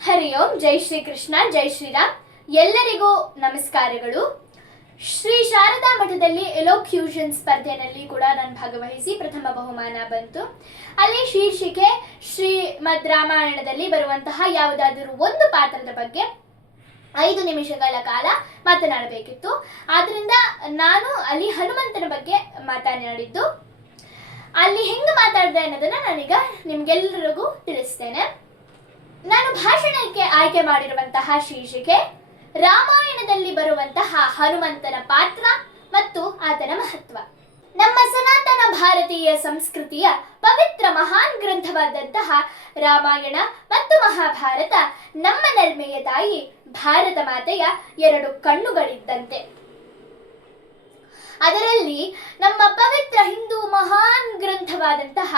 ಹರಿ ಓಂ. ಜೈ ಶ್ರೀ ಕೃಷ್ಣ, ಜೈ ಶ್ರೀರಾಮ್. ಎಲ್ಲರಿಗೂ ನಮಸ್ಕಾರಗಳು. ಶ್ರೀ ಶಾರದಾ ಮಠದಲ್ಲಿ ಎಲೋಕ್ಯೂಷನ್ ಸ್ಪರ್ಧೆಯಲ್ಲಿ ಕೂಡ ನಾನು ಭಾಗವಹಿಸಿ ಪ್ರಥಮ ಬಹುಮಾನ ಬಂತು. ಅಲ್ಲಿ ಶೀರ್ಷಿಕೆ ಶ್ರೀಮದ್ ರಾಮಾಯಣದಲ್ಲಿ ಬರುವಂತಹ ಯಾವುದಾದರೂ ಒಂದು ಪಾತ್ರದ ಬಗ್ಗೆ 5 ನಿಮಿಷಗಳ ಕಾಲ ಮಾತನಾಡಬೇಕಿತ್ತು. ಆದ್ರಿಂದ ನಾನು ಅಲ್ಲಿ ಹನುಮಂತನ ಬಗ್ಗೆ ಮಾತನಾಡಿದ್ದು. ಅಲ್ಲಿ ಹೆಂಗೆ ಮಾತಾಡಿದೆ ಅನ್ನೋದನ್ನ ನಾನೀಗ ನಿಮ್ಗೆಲ್ಲರಿಗೂ ತಿಳಿಸ್ತೇನೆ. ನಾನು ಭಾಷಣಕ್ಕೆ ಆಯ್ಕೆ ಮಾಡಿರುವಂತಹ ಶೀರ್ಷಿಕೆ ರಾಮಾಯಣದಲ್ಲಿ ಬರುವಂತಹ ಹನುಮಂತನ ಪಾತ್ರ ಮತ್ತು ಆತನ ಮಹತ್ವ. ನಮ್ಮ ಸನಾತನ ಭಾರತೀಯ ಸಂಸ್ಕೃತಿಯ ಪವಿತ್ರ ಮಹಾನ್ ಗ್ರಂಥವಾದಂತಹ ರಾಮಾಯಣ ಮತ್ತು ಮಹಾಭಾರತ ನಮ್ಮ ನಲ್ಮೆಯ ತಾಯಿ ಭಾರತ ಮಾತೆಯ 2 ಕಣ್ಣುಗಳಿದ್ದಂತೆ. ಅದರಲ್ಲಿ ನಮ್ಮ ಪವಿತ್ರ ಹಿಂದೂ ಮಹಾನ್ ಗ್ರಂಥವಾದಂತಹ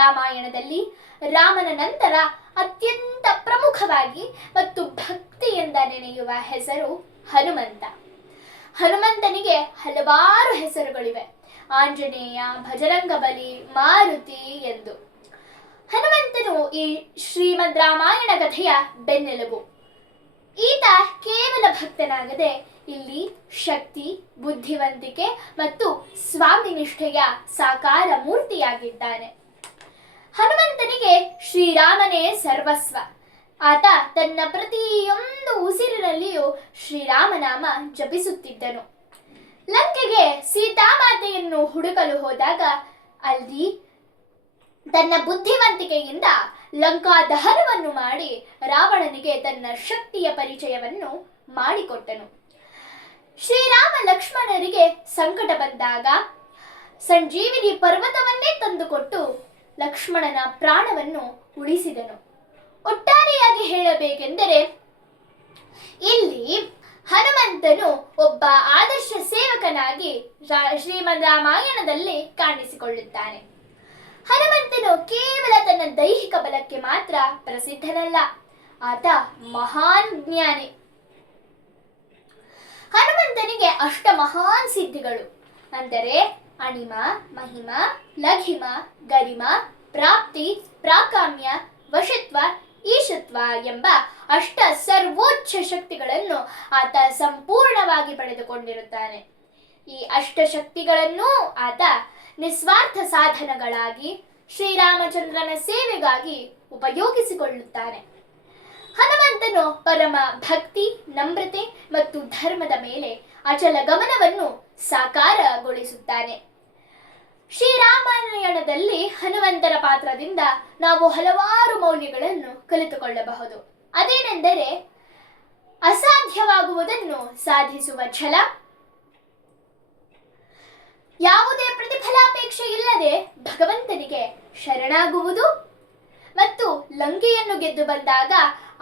ರಾಮಾಯಣದಲ್ಲಿ ರಾಮನ ನಂತರ ಅತ್ಯಂತ ಪ್ರಮುಖವಾಗಿ ಮತ್ತು ಭಕ್ತಿಯಿಂದ ನೆನೆಯುವ ಹೆಸರು ಹನುಮಂತ. ಹನುಮಂತನಿಗೆ ಹಲವಾರು ಹೆಸರುಗಳಿವೆ. ಆಂಜನೇಯ, ಭಜರಂಗಬಲಿ, ಮಾರುತಿ ಎಂದು. ಹನುಮಂತನು ಈ ಶ್ರೀಮದ್ ರಾಮಾಯಣ ಕಥೆಯ ಬೆನ್ನೆಲುಬು. ಈತ ಕೇವಲ ಭಕ್ತನಾಗದೆ ಇಲ್ಲಿ ಶಕ್ತಿ, ಬುದ್ಧಿವಂತಿಕೆ ಮತ್ತು ಸ್ವಾಮಿ ನಿಷ್ಠೆಯ ಸಾಕಾರ ಮೂರ್ತಿಯಾಗಿದ್ದಾನೆ. ಹನುಮಂತನಿಗೆ ಶ್ರೀರಾಮನೇ ಸರ್ವಸ್ವ. ಆತ ತನ್ನ ಪ್ರತಿಯೊಂದು ಉಸಿರಿನಲ್ಲಿಯೂ ಶ್ರೀರಾಮನಾಮ ಜಪಿಸುತ್ತಿದ್ದನು. ಲಂಕೆಗೆ ಸೀತಾಮಾತೆಯನ್ನು ಹುಡುಕಲು ಹೋದಾಗ ಅಲ್ಲಿ ತನ್ನ ಬುದ್ಧಿವಂತಿಕೆಯಿಂದ ಲಂಕಾ ದಹನವನ್ನು ಮಾಡಿ ರಾವಣನಿಗೆ ತನ್ನ ಶಕ್ತಿಯ ಪರಿಚಯವನ್ನು ಮಾಡಿಕೊಟ್ಟನು. ಶ್ರೀರಾಮ ಲಕ್ಷ್ಮಣರಿಗೆ ಸಂಕಟ ಬಂದಾಗ ಸಂಜೀವಿನಿ ಪರ್ವತವನ್ನೇ ತಂದುಕೊಟ್ಟು ಲಕ್ಷ್ಮಣನ ಪ್ರಾಣವನ್ನು ಉಳಿಸಿದನು. ಒಟ್ಟಾರೆಯಾಗಿ ಹೇಳಬೇಕೆಂದರೆ ಇಲ್ಲಿ ಹನುಮಂತನು ಒಬ್ಬ ಆದರ್ಶ ಸೇವಕನಾಗಿ ಶ್ರೀಮದ್ ರಾಮಾಯಣದಲ್ಲಿ ಕಾಣಿಸಿಕೊಳ್ಳುತ್ತಾನೆ. ಹನುಮಂತನು ಕೇವಲ ತನ್ನ ದೈಹಿಕ ಬಲಕ್ಕೆ ಮಾತ್ರ ಪ್ರಸಿದ್ಧನಲ್ಲ, ಆತ ಮಹಾನ್ ಜ್ಞಾನಿ. ಹನುಮಂತನಿಗೆ ಅಷ್ಟ ಮಹಾನ್ ಸಿದ್ಧಿಗಳು ಅಂದರೆ ಅಣಿಮ, ಮಹಿಮ, ಲಘಿಮ, ಗರಿಮ, ಪ್ರಾಪ್ತಿ, ಪ್ರಾಕಾಮ್ಯ, ವಶತ್ವ, ಈಶತ್ವ ಎಂಬ ಅಷ್ಟ ಸರ್ವೋಚ್ಚ ಶಕ್ತಿಗಳನ್ನು ಆತ ಸಂಪೂರ್ಣವಾಗಿ ಪಡೆದುಕೊಂಡಿರುತ್ತಾನೆ. ಈ ಅಷ್ಟ ಶಕ್ತಿಗಳನ್ನು ಆತ ನಿಸ್ವಾರ್ಥ ಸಾಧನಗಳಾಗಿ ಶ್ರೀರಾಮಚಂದ್ರನ ಸೇವೆಗಾಗಿ ಉಪಯೋಗಿಸಿಕೊಳ್ಳುತ್ತಾನೆ. ಹನುಮಂತನು ಪರಮ ಭಕ್ತಿ, ನಮ್ರತೆ ಮತ್ತು ಧರ್ಮದ ಮೇಲೆ ಅಚಲ ಗಮನವನ್ನು ಸಾಕಾರಗೊಳಿಸುತ್ತಾನೆ. ಶ್ರೀರಾಮಾಯಣದಲ್ಲಿ ಹನುಮಂತನ ಪಾತ್ರದಿಂದ ನಾವು ಹಲವಾರು ಮೌಲ್ಯಗಳನ್ನು ಕಲಿತುಕೊಳ್ಳಬಹುದು. ಅದೇನೆಂದರೆ ಅಸಾಧ್ಯವಾಗುವುದನ್ನು ಸಾಧಿಸುವ ಛಲ, ಯಾವುದೇ ಪ್ರತಿಫಲಾಪೇಕ್ಷೆ ಇಲ್ಲದೆ ಭಗವಂತನಿಗೆ ಶರಣಾಗುವುದು ಮತ್ತು ಲಂಕೆಯನ್ನು ಗೆದ್ದು ಬಂದಾಗ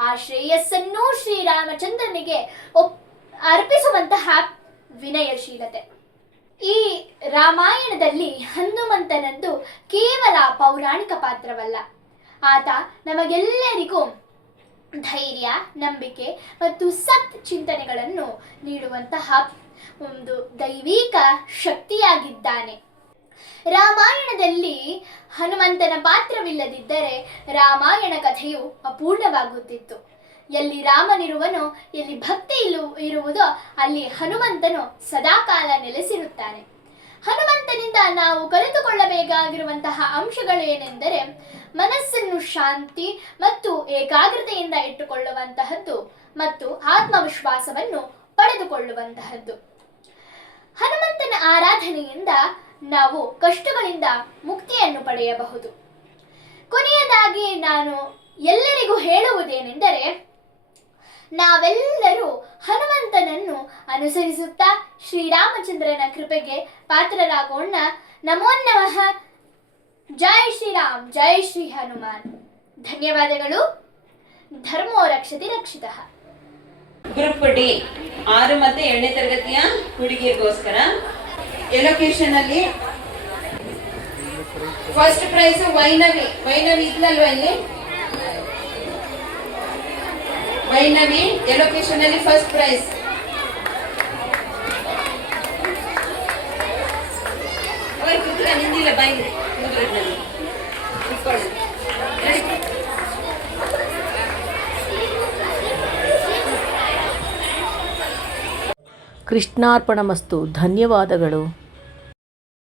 ಆ ಶ್ರೇಯಸ್ಸನ್ನು ಶ್ರೀರಾಮಚಂದ್ರನಿಗೆ ಅರ್ಪಿಸುವಂತಹ ವಿನಯಶೀಲತೆ. ಈ ರಾಮಾಯಣದಲ್ಲಿ ಹನುಮಂತನದ್ದು ಕೇವಲ ಪೌರಾಣಿಕ ಪಾತ್ರವಲ್ಲ, ಆತ ನಮಗೆಲ್ಲರಿಗೂ ಧೈರ್ಯ, ನಂಬಿಕೆ ಮತ್ತು ಸತ್ ಚಿಂತನೆಗಳನ್ನು ನೀಡುವಂತಹ ಒಂದು ದೈವಿಕ ಶಕ್ತಿಯಾಗಿದ್ದಾನೆ. ರಾಮಾಯಣದಲ್ಲಿ ಹನುಮಂತನ ಪಾತ್ರವಿಲ್ಲದಿದ್ದರೆ ರಾಮಾಯಣ ಕಥೆಯು ಅಪೂರ್ಣವಾಗುತ್ತಿತ್ತು. ಎಲ್ಲಿ ರಾಮನಿರುವನೋ, ಎಲ್ಲಿ ಭಕ್ತಿ ಇರುವುದೋ ಅಲ್ಲಿ ಹನುಮಂತನು ಸದಾಕಾಲ ನೆಲೆಸಿರುತ್ತಾನೆ. ಹನುಮಂತನಿಂದ ನಾವು ಕಲಿತುಕೊಳ್ಳಬೇಕಾಗಿರುವಂತಹ ಅಂಶಗಳು ಏನೆಂದರೆ ಮನಸ್ಸನ್ನು ಶಾಂತಿ ಮತ್ತು ಏಕಾಗ್ರತೆಯಿಂದ ಇಟ್ಟುಕೊಳ್ಳುವಂತಹದ್ದು ಮತ್ತು ಆತ್ಮವಿಶ್ವಾಸವನ್ನು ಪಡೆದುಕೊಳ್ಳುವಂತಹದ್ದು. ಹನುಮಂತನ ಆರಾಧನೆಯಿಂದ ನಾವು ಕಷ್ಟಗಳಿಂದ ಮುಕ್ತಿಯನ್ನು ಪಡೆಯಬಹುದು. ಕೊನೆಯದಾಗಿ ನಾನು ಎಲ್ಲರಿಗೂ ಹೇಳುವುದೇನೆಂದರೆ ನಾವೆಲ್ಲರೂ ಹನುಮಂತನನ್ನು ಅನುಸರಿಸುತ್ತಾ ಶ್ರೀರಾಮಚಂದ್ರನ ಕೃಪೆಗೆ ಪಾತ್ರರಾಗೋಣ. ನಮೋ ನಮಃ. ಜೈ ಶ್ರೀರಾಮ್, ಜೈ ಶ್ರೀ ಹನುಮಾನ್. ಧನ್ಯವಾದಗಳು. ಧರ್ಮೋ ರಕ್ಷತಿ ರಕ್ಷಿತಃ. ಗ್ರೂಪ್ ಡಿ 6 ಮತ್ತು 8ನೇ ತರಗತಿಯ ಹುಡುಗಿಯರಿಗೋಸ್ಕರ ಎಲೋಕೇಶನ್ ಅಲ್ಲಿ ಫಸ್ಟ್ ಪ್ರೈಸ್ ವೈನವಿ ಇದ್ಲಲ್ವಾ ಇಲ್ಲಿ? ವೈನವಿ ಎಲೋಕೇಶನ್ ಅಲ್ಲಿ ಫಸ್ಟ್ ಪ್ರೈಸ್. ನಿಂದಿಲ್ಲ ಬೈ ಕೃಷ್ಣಾರ್ಪಣಮಸ್ತು. ಧನ್ಯವಾದಗಳು.